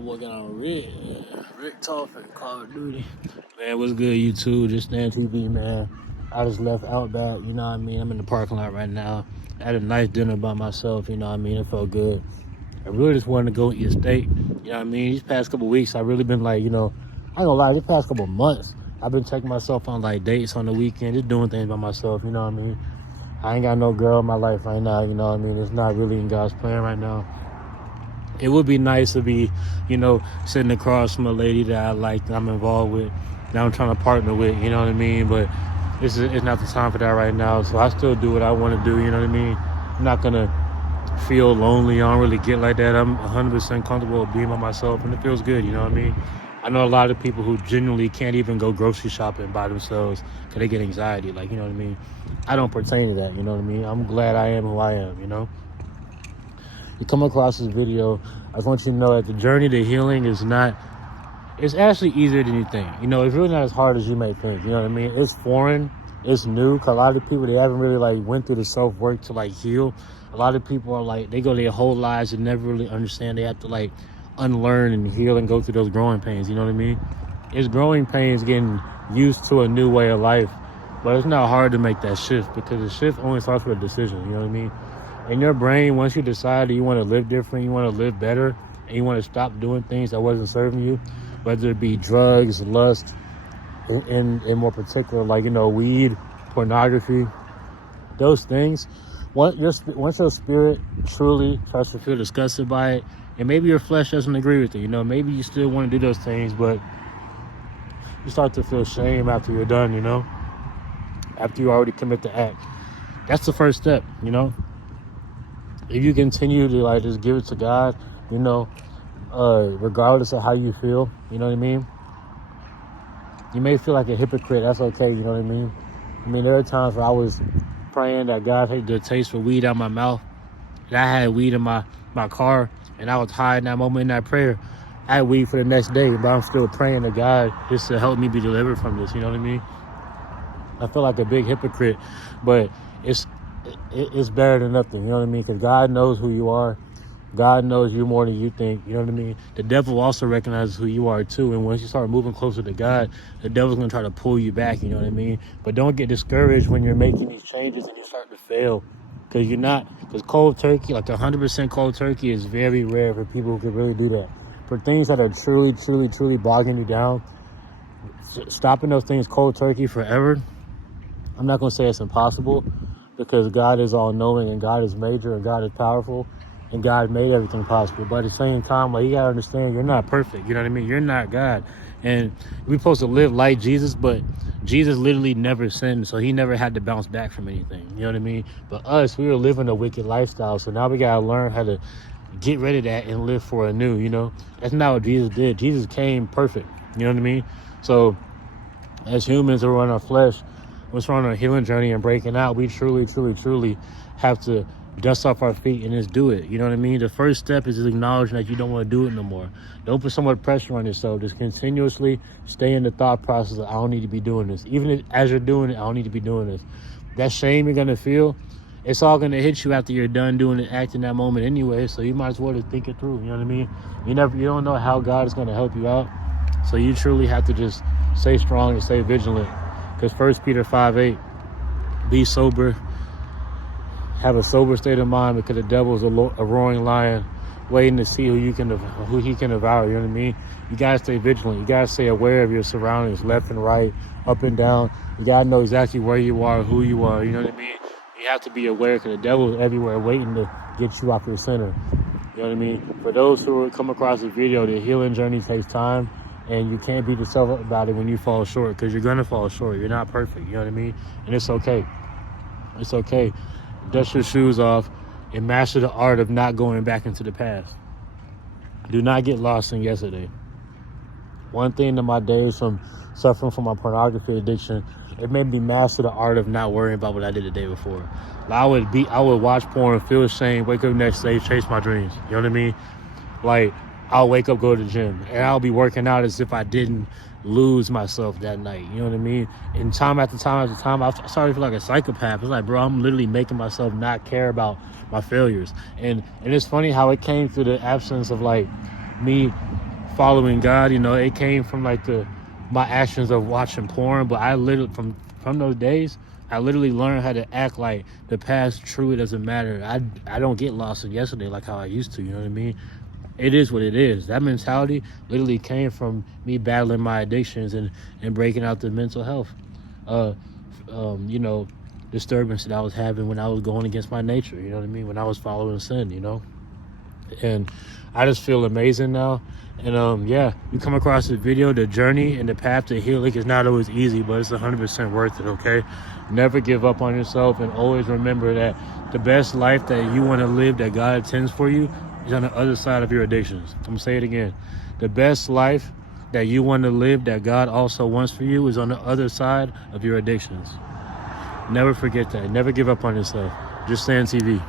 I'm working on Rick Toffin, Call of Duty. Man, what's good, YouTube? Just Stan TV, man. I just left Outback, you know what I mean? I'm in the parking lot right now. I had a nice dinner by myself, you know what I mean? It felt good. I really just wanted to go eat a steak, you know what I mean? These past couple weeks, I really been like, I ain't gonna lie, these past couple months, I've been taking myself on like dates on the weekend, just doing things by myself, you know what I mean? I ain't got no girl in my life right now, you know what I mean? It's not really in God's plan right now. It would be nice to be, sitting across from a lady that I like, that I'm involved with, that I'm trying to partner with, you know what I mean? But it's not the time for that right now. So I still do what I want to do, you know what I mean? I'm not going to feel lonely. I don't really get like that. I'm 100% comfortable with being by myself, and it feels good, you know what I mean? I know a lot of people who genuinely can't even go grocery shopping by themselves because they get anxiety, like, you know what I mean? I don't pertain to that, you know what I mean? I'm glad I am who I am, you know? You come across this video, I just want you to know that the journey to healing it's actually easier than you think. It's really not as hard as you may think, you know what I mean? It's foreign, it's new, because a lot of people, they haven't really went through the self-work to heal. A lot of people are they go their whole lives and never really understand they have to unlearn and heal and go through those growing pains, you know what I mean? It's growing pains getting used to a new way of life, but it's not hard to make that shift because the shift only starts with a decision, you know what I mean? In your brain, once you decide that you want to live different, you want to live better, and you want to stop doing things that wasn't serving you, whether it be drugs, lust, in more particular, weed, pornography, those things, once your spirit truly starts to feel disgusted by it, and maybe your flesh doesn't agree with it, maybe you still want to do those things, but you start to feel shame after you're done, after you already commit the act. That's the first step, If you continue to just give it to God, regardless of how you feel, you know what I mean? You may feel like a hypocrite, that's okay, you know what I mean? There are times where I was praying that God take the taste for weed out of my mouth, and I had weed in my car, and I was high in that moment in that prayer. I had weed for the next day, but I'm still praying to God just to help me be delivered from this, you know what I mean? I feel like a big hypocrite, but it's better than nothing, you know what I mean? Because God knows who you are. God knows you more than you think, you know what I mean? The devil also recognizes who you are too, and once you start moving closer to God, the devil's going to try to pull you back, you know what I mean? But don't get discouraged when you're making these changes and you start to fail, because cold turkey, 100% cold turkey is very rare for people who can really do that. For things that are truly, truly, truly bogging you down, stopping those things cold turkey forever, I'm not going to say it's impossible, because God is all-knowing, and God is major, and God is powerful, and God made everything possible. But at the same time, you got to understand, you're not perfect, you know what I mean? You're not God. And we're supposed to live like Jesus, but Jesus literally never sinned, so he never had to bounce back from anything, you know what I mean? But us, we were living a wicked lifestyle, so now we got to learn how to get rid of that and live for anew, That's not what Jesus did. Jesus came perfect, you know what I mean? So as humans who are in our flesh, once we're on a healing journey and breaking out, we truly, truly, truly have to dust off our feet and just do it. You know what I mean? The first step is acknowledging that you don't want to do it no more. Don't put so much pressure on yourself. Just continuously stay in the thought process of, I don't need to be doing this. Even as you're doing it, I don't need to be doing this. That shame you're going to feel, it's all going to hit you after you're done doing it, acting that moment anyway. So you might as well just think it through. You know what I mean? You don't know how God is going to help you out. So you truly have to just stay strong and stay vigilant. Because 1 Peter 5:8, be sober, have a sober state of mind, because the devil is a roaring lion waiting to see who he can devour, you know what I mean? You got to stay vigilant. You got to stay aware of your surroundings, left and right, up and down. You got to know exactly where you are, who you are, you know what I mean? You have to be aware, because the devil is everywhere waiting to get you off your center, you know what I mean? For those who come across this video, the healing journey takes time. And you can't beat yourself about it when you fall short, because you're going to fall short. You're not perfect, you know what I mean? And it's okay. It's okay. Dust your shoes off and master the art of not going back into the past. Do not get lost in yesterday. One thing in my days from suffering from my pornography addiction, it made me master the art of not worrying about what I did the day before. I would watch porn, feel shame, wake up next day, chase my dreams. You know what I mean? I'll wake up, go to the gym, and I'll be working out as if I didn't lose myself that night. You know what I mean? And time after time after time, I started to feel like a psychopath. It's bro, I'm literally making myself not care about my failures. And it's funny how it came through the absence of me following God. You know, it came from like my actions of watching porn, but I literally from those days, I literally learned how to act like the past true. It doesn't matter. I don't get lost in yesterday like how I used to. You know what I mean? It is what it is. That mentality literally came from me battling my addictions and breaking out the mental health, you know, disturbance that I was having when I was going against my nature. You know what I mean? When I was following sin. You know, and I just feel amazing now. And yeah, you come across this video, the journey and the path to healing is not always easy, but it's 100% worth it. Okay, never give up on yourself, and always remember that the best life that you want to live, that God intends for you, is on the other side of your addictions. I'm gonna say it again. The best life that you want to live, that God also wants for you, is on the other side of your addictions. Never forget that. Never give up on yourself. Just stay on TV.